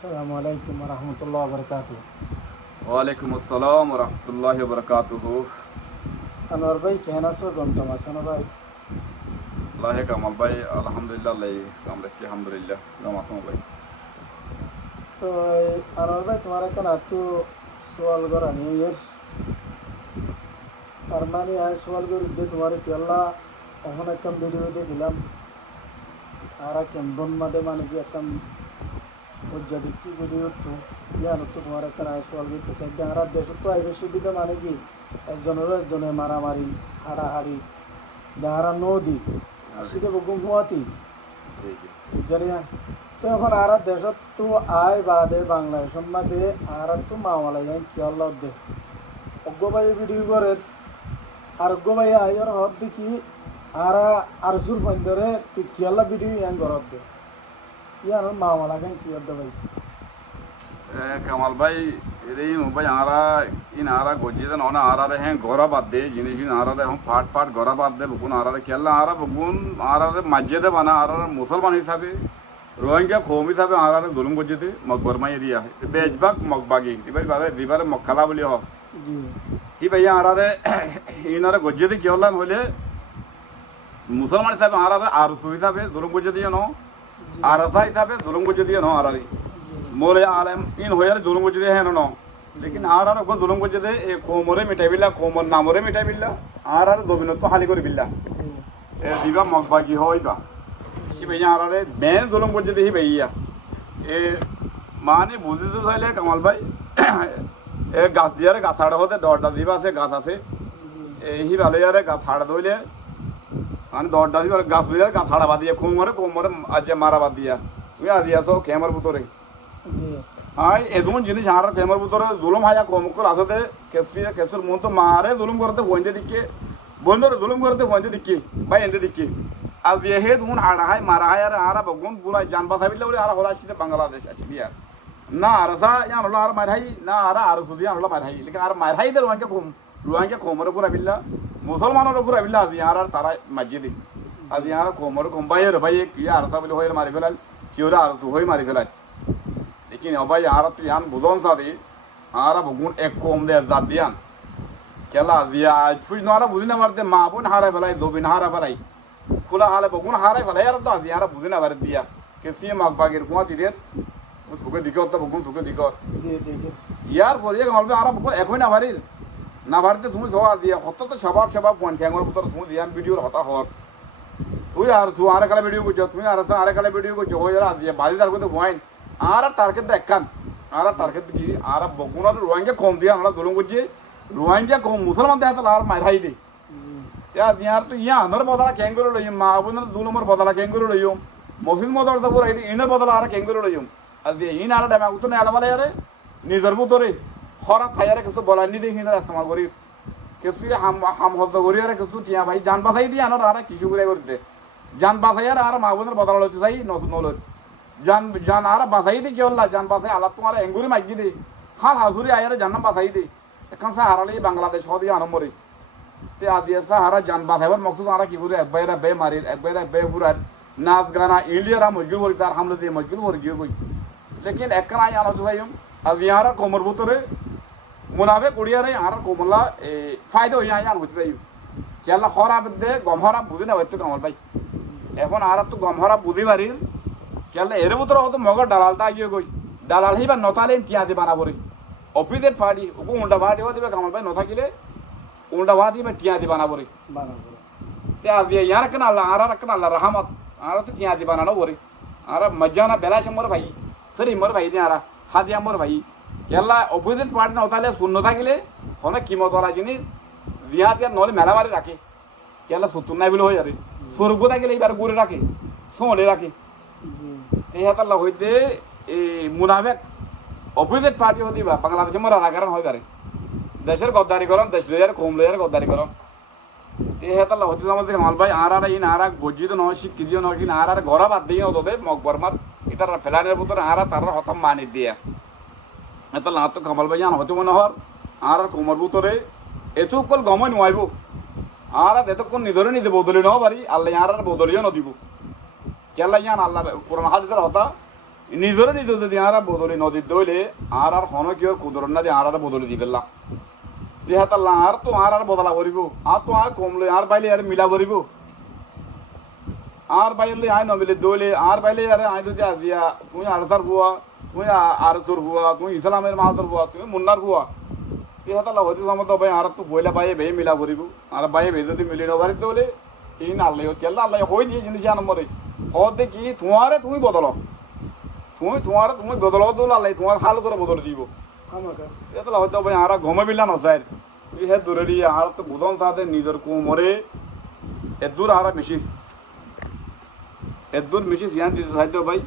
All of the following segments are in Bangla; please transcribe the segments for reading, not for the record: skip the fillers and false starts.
আসসালামু আলাইকুম রহমতুল্লাহ বরকাত। ওয়ালাইকুম আসসালাম রহমতুল্লাহ বরকাতুহ। আনোয়ার ভাই কেন আছো? গন্তম আছো না ভাই? আল্লাহে কামাল ভাই, আলহামদুলিল্লাহ আল্লাহ কামলে কি আলহামদুলিল্লাহ কাম আসম ভাই। তো আনোয়ার ভাই তোমার এখন একটু সোয়াল করা নিয়ে তার মানে সোয়াল করে দিয়ে তোমার কি আল্লাহ এখন একটা ভিডিওতে দিলাম আর কেমন মাঝে মানে কি একটা উজ্জাদিক ভিডিও তো ইয়ানো তো তোমার একটা সোয়াল করতেছে আর দেশ তো আইবে সুবিধা মানে কি একজনে মারামারি হাড়াহাড়ি যাহারা নদী আসিতে বকুম হুয়াতি বুঝলি। তো এখন আর দেশত তো আয় বাদে বাংলাদেশের মাঝে আর তো মাওয়ালা যাই কি আল্লাহ দে অজ্ঞ ভাই ভিডিও করে আর অজ্ঞ ভাই আইর হদ দেখি আর সুর ফন্দরে তুই কি আল্লাহ ভিডিও ইয়ান ঘরত দে ইয়ান মাওয়ালা গান কি দে ভাই কামাল ভাই এই ভাই আরা ইন আরা গজিয়ে দেন অনা আরারে হ্যাঁ গড়া বাদ দে জিনিস আরারে এখন ফাট ফাট গড়া বাদ দে বকুন আরারে খেললা আরা বকুন আরারে মসজিদে বানা আরারে মুসলমান হিসাবে রোহিঙ্গা কৌম হিসাবে আরারে জুলুম গজিয়ে মকবরমাই এরিয়া বেজবাগ মকবাগি এবার দিবারে মক্কালা বলি হোক জি ই ভাইয়া আরারে ইনারে গজিয়ে কি হলাম হলে মুসলমান হিসাবে আরারে আরসু হিসাবে জুলুম গজিয়ে দিয়ে ন আরসা হিসাবে জুলুম গজিয়ে দিয়ে ন আরারে मोरे आलम इन होयर जुलुम को जदे है नो लेकिन आर को जुलुम को जदे ए कोमरे मिटाई बिल्ला कोमर नामरे मिटाई बिल्ला आर दो बिनत को हाली कर बिल्ला ए दिबा मगबा की होइबा कि भैया आर बे जुलुम को जदे ही भैया ए माने बुझे तो थले कमाल भाई ए गाछ दियारे गाछ ছাড়া হতে দড়টা দিবা আছে গাছ আছে এই ভালো यारे গাছ ছাড়া দইলে মানে দড়টা দিবা গাছ দিয়ারে গাছ ছাড়া বাদ দিয়া কোমরে আজ মারা বাদ দিয়া তুই আজিয়া তো ক্যামেরার ভিতরে হাই এদুন জিনিস আর ফেমার ভিতরে জুলুম হায়া কমকুল আসতে কেসুর মন তো মারে জুলুম করতে বন্ধে দিকে বন্ধরে জুলুম করতে বন্ধে দিকে ভাই এন্দে দিকে আজ হে দুন হাড়া হাই মারা হায় আর আর বগুন পুরা জান বাসাবিল্লা বলে আর হলা আসছে বাংলাদেশ আছে বিয়া না আর সা ইয়ান হলো আর মারহাই না আর সুদি ইয়ান হলো মারহাই লেকিন আর মারহাই দে রুয়াঙ্কে কোমরে পুরা বিল্লা মুসলমানের পুরা বিল্লা আজ আর তারা মসজিদে আজ আর কোমরে কম্বাই রে ভাই কি আর সা বলে হয়ে মারি ফেলাল কি ওরা আর তু হয়ে মারি ফেলাল लेकिन भाई आरा तो यान बुझोन सा दी आरा बगुन एक कोम दे जात दियान केला दिया आज फुज नारा बुझिना मारते मापुन हारे भलाई दो बिन हारा भलाई कुला हाले बगुन हारे भलाई यार तो यार बुझिना भर दिया किसी मागबा गिर कुआ तिदेर वो सुके दिखो तो बगुन सुके दिखो जी देखिए यार बोलिए कमाल में आरा बगुन एक ना भरी ना भरते तुम जोआ दिया होता तो शबाब कोन ठेंगोर पुत्र तुम दिया वीडियो होता हो तू यार तू आरे कला वीडियो को जो तुम यार से आरे कला वीडियो को जो यार दिया बाजीदार को तो वाइन आरा टारगेट देखान आरा टारगेट की आरा बगुना रोहिंग्या कौम दिया हमारा दोनों को जी रोहिंग्या कौम मुसलमान दिया तो लार माराई दे यार यार तो यहाँ अंदर बदला केंगुरु लइयो माबुन दोनों मर बदला केंगुरु लइयो मुस्लिम बदला तो पूरा इनर बदला आरा केंगुरु लइयो अब ये इन आरा डैम उतो ने आला वाले यार निजरबु तोरे खरा थायारे किसु बोलानी दे हिना इस्तेमाल करी किसु हम होत करी यार किसु तिया भाई जान बासाई दिया ना आरा किसु करे करते जान बासाई यार आरा माबुन बदला लइयो सही नो जान जान आरा बासाई दे केवल जान बासाई आला तुम्हारा एंगुरी मागी दे हाँ हाजुरी आया जान बासाई दे कौन सा हारा ले बांग्लादेश हो दिया नंबर ते आदि ऐसा हारा जान बासाई पर मकसद आरा की बुरे बेरा बे मारी बेरा बे बुरा नाच गाना इंडिया रा मजबूर हो तार हमले दे मजबूर हो गयो कोई लेकिन एक ना यानो जो है अब यारा कोमर बुतरे मुनाफे कुड़िया रे यारा कोमला फायदा हो यान होते केला खराब दे गमहरा बुझिना হইতো কমল ভাই এখন আরা তো গমহরা বুঝি বাড়ির কেলে এর ভিতরে হয়তো মগর দালালটা গিয়ে গই দালাল হিবা নতালে টিয়া দি বানাবো রে অফিসের ফাড়ি ওকো উল্টা ফাড়ি হতে কামাল ভাই নথাকিলে উল্টা ফাড়ি বা টিয়া দি বানাবো রে তে আজ ইয়ার কেন আল্লাহ আল্লাহ রহমত আর তো টিয়া দি বানানো ওরে আর মজ্জানা বেলা সমর ভাই সরি মোর ভাই দি আরা হাদিয়া মোর ভাই কেলা অফিসের ফাড়ি নতালে শূন্য থাকিলে অনেক কিমত ওরা জিনিস জিয়া দিয়া নলে মেলা মারি রাখে কেলা সুতুন নাই বলে হয়ে যাবে স্বর্গ থাকিলে এবার গুড়ে রাখে সোলে রাখে তেহাতাল্লাহ হইতে এই মুনাফেক অপোজিট পার্টি হতে বা বাংলাদেশে মরা রাগারণ হয়ে পারে দেশের গদ্দারি করন দেশ লইয়ার কম লইয়ার গদ্দারি করন তেহাতাল্লাহ হইতে আমাদের কামাল ভাই আর ইন আর গজ্জিত নয় শিক্ষিত নয় কিনা আর গড়া বাদ দিয়ে হতে মকবরমার এটার ফেলানের ভিতরে আর তার হতাম মানি দিয়া এতাল্লাহ তো কামাল ভাই জান হতে মনে হর আর কোমর ভিতরে এতকল গমন নয়াইব আর এতক্ষণ নিধরে নিজে বদলি নাও পারি আল্লাহ আর বদলিও নদিব কেলা ইয়ান আল্লাহ পুরান হাদিসের হতা নিজরে নিজে যদি আর বদলি নদীর দইলে আর হন কি কুদরত না দিয়ে আর বদলি দি পেলা যেহেতাল্লা আর তো আর বদলা করিব আর তো আর কমলে আর বাইলে আর মিলা করিব আর বাইলে আয় নমিলে দইলে আর বাইলে আরে আয় যদি আজিয়া তুমি আরসার হুয়া তুমি আরসুর হুয়া তুমি ইসলামের মাহাতর হুয়া তুমি মুন্নার হুয়া যেহেতাল্লা হতে সমত ভাই আর তো বইলা বাইয়ে বে মিলা করিব আর বাইয়ে বে যদি মিলি নবারি দইলে এই না আল্লাহ কেল্লা আল্লাহ হই দিয়ে জিনিস নম্বরে হতে কি তোমারে তুমি বদল তুমি বদল দোল আল্লাহ তোমার হাল করে বদল দিব আমাকে এতলা হয়তো ভাই আর ঘমে বিলা নসাইর তুই হে দূরে দিয়ে আর তো বুদন সাথে নিজের কুমরে এদূর আর মিশিস ইয়ান দিতে সাইতো ভাই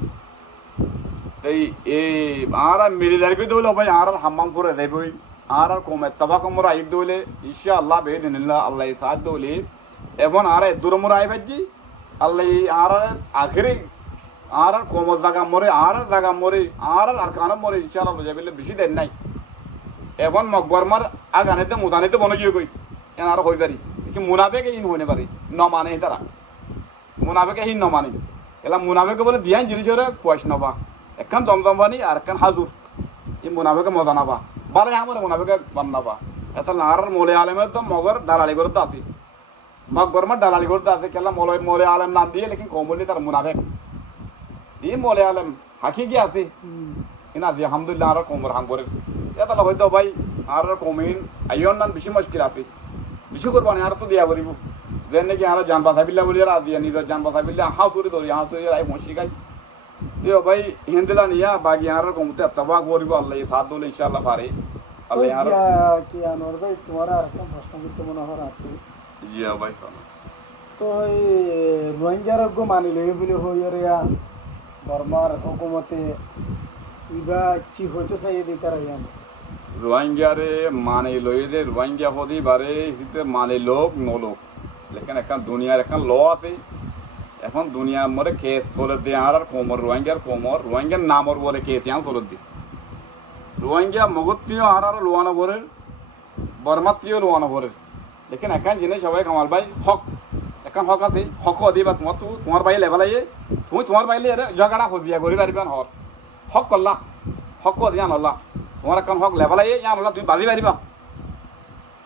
এই আর মিলি যাই কই দইলে ভাই আর হাম্মাম করে দেবই আর কমে তবা কমরা আইক দইলে ইনশাআল্লাহ বেদিনিল্লাহ আল্লাহ সাথ দইলে এখন আর এদূর মোরা আই ভাজি আল্লাহ আর আখরি আর কমর জায়গা মরে আর কানা মরে ইনশাআল্লাহ বুঝাইলে বেশি দেন নাই এখন মকবরমার আগানেতে মুদানিতে বনে গিয়ে কই এন আর হই পারি কি মুনাফেকে ইন হইনে পারি ন মানে তারা মুনাফেকে হিন ন মানে এলা মুনাফেকে বলে দিয়ান জিনিস ওরা কুয়াশ নবা একখান দমদম বানি আর একখান হাজুর ই মুনাফেকে মজা নাবা বালে আমার মুনাফেকে বান নাবা এত আর মোলে আলেমের তো মগর দালালি করতে আছে মকবরমার দালালি করতে আছে কেলা মোলে আলেম নাম দিয়ে লেকিন কমলি তার মুনাফেক এই মোলে আলেম হাকি কি আছে ইনা যে আলহামদুলিল্লাহ আর কমর হাম করে এটা হয়তো ভাই আর কমিন আইন নান বেশি মুশকিল আছে বেশি করবানি আর তো দিয়া করিব যেন নাকি আর জান বাসাবিল্লা বলি আর দিয়া নিজের জান বাসাবিল্লা হাউ করে ধরি আই মশি গাই দিও ভাই হিন্দিলা নিয়া বাগি আর কমতে তবা করিব আল্লাহ সাথ দলে ইনশাআল্লাহ পারে আল্লাহ আর কি আনোয়ার ভাই তোমার আর একটা প্রশ্ন করতে মনে হয় আপনি জি ভাই তো এই রোহিঙ্গার মানিলে বলে হইরে বর্মার হুকুমতে ইবা চি হইতে চাই দিতে রাইয়ান রোহিঙ্গারে মানে লয়ে দে রোহিঙ্গা হদি বারে হিতে মানে লোক নলোক লেকিন এখন দুনিয়ার এখন ল আছে এখন দুনিয়ার মরে কেস চলে দে আর কোমর রোহিঙ্গার নামর বলে কেস ইয়ান চলে দি রোহিঙ্গা মগত্তিও আর লোয়ানো বরে বর্মাত্তিও লোয়ানো বরে লেকিন এখন জিনিস সবাই কামাল ভাই হক এখন হক আছে হক দিবা তোমার বাই লেভেলাইয়ে তুমি তোমার বাইলে জগাড়া হদিয়া করি পারিবান হক করলা হক ইয়ান হল্লা তোমার এখন হক লেভেলাইয়ে ইয়ান হল্লা তুমি বাজি পারিবা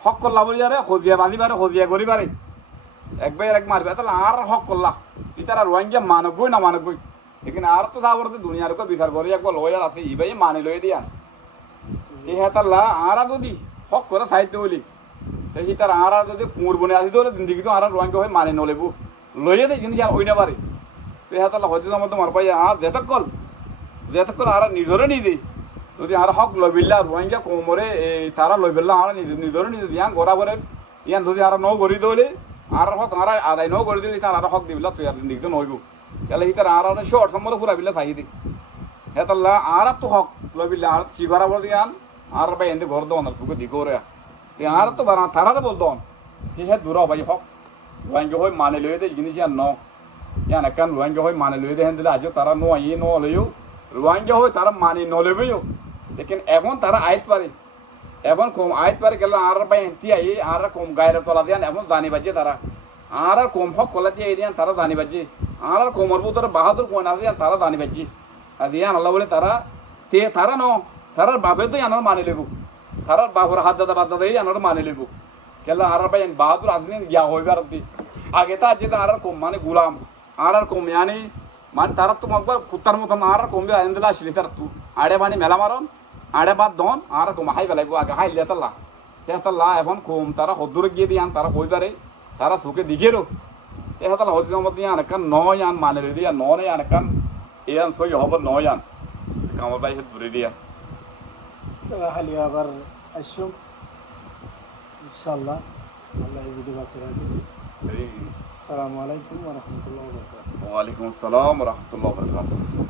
হক করলা বলি আরে হদিয়া বাজি পারে হদিয়া করি পারে একবার এক মারবে তাহলে আর হক করলা ইতারা রোহিঙ্গা মানবই না মানবই এখানে আর তো যাবরতে দুনিয়ার উপর বিচার করে একবার লয়ার আছে ইবাই মানে লয়ে দিয়া এই হেতাল্লা আর যদি হক করে সাহিত্য বলি সেই তার আর যদি কুমুর বনে আসি তো জিন্দিগি তো আর রোহিঙ্গা হয়ে মানে নলেবু লইয়ে দেয় জিনিস আর ওই না পারে এই হেতাল্লা হয়তো আমার তোমার পাই আর যেতকল আর নিজরে নিজে যদি আর হক লইবিল্লা রোহিঙ্গা কোমরে তারা লইবিল্লা আর নিজরে নিজে ইয়ান গড়া করে ইয়ান যদি আর ন গড়ি দইলে আর হক আর আদায় ন গড়ি দিলে তার আর হক দিবিল্লা তুই আর জিন্দিগি তো নইব তাহলে তার আর শর্ট সম্বর পুরা বিল্লা চাই দি হেতাল্লা আর তো হক লইবিল্লা আর কি গড়া বলে ইয়ান আর ভাই এনে ঘর দোন তুকে দি করে আর তো বানা তারারে বল দন কি হে দূর ভাই হক রোহিঙ্গা হই মানে লইয়ে দে জিনিস ইয়ান ন ইয়ান একান রোহিঙ্গা হই মানে লইয়ে দে হেন দিলে আজও তারা নো আই নো লইও রোহিঙ্গা হই তারা মানে ন লইবেও লেকিন এখন তারা আইত পারে এখন কম আইত পারে গেল আর ভাই এনতি আই আর কম গায়ের তলা দিয়ান এখন জানি বাজে তারা আর কম হক কলাতি আই দিয়ান তারা জানি বাজে আর কোমর বুতর বাহাদুর কোন আছে তারা জানি বাজে আর দিয়ান আল্লাহ বলে তারা ন তারার বাপে তো আনার মানে লেবু তারার বাপর হাত দাদা বাদ দাদা আনার মানে লেবু কেলা আর ভাই বাহাদুর আসলেন গিয়া হইবার আগে তা যেতে আর কম মানে গুলাম আর কম ইয়ানি মানে তারা তো একবার কুত্তার মতন আর কমবে আইনদিলা আসলে তার তু আড়ে মানে মেলা মারন আড়ে বাদ দন আর কম হাই বেলাইব আগে হাই লেতাল্লা এখন কম তারা হদ্দুরে গিয়ে দিয়ান তারা হইবারে তারা সুখে দিঘেরও এহাতাল্লা হদি মধ্যে ইয়ান একান নয় আন মানে লই দিয়া নয় আন একান ইয়ান সই হব নয় আন কামর ভাই দূরে দিয়া হালি আবার আসুম ইনশাআল্লাহ আল্লাহ যদি বাঁচিয়ে রাখে আসসালামু আলাইকুম ওয়া রাহমাতুল্লাহি ওয়া বারাকাতুহু ওয়া আলাইকুম আসসালাম ওয়া রাহমাতুল্লাহি ওয়া বারাকাতুহু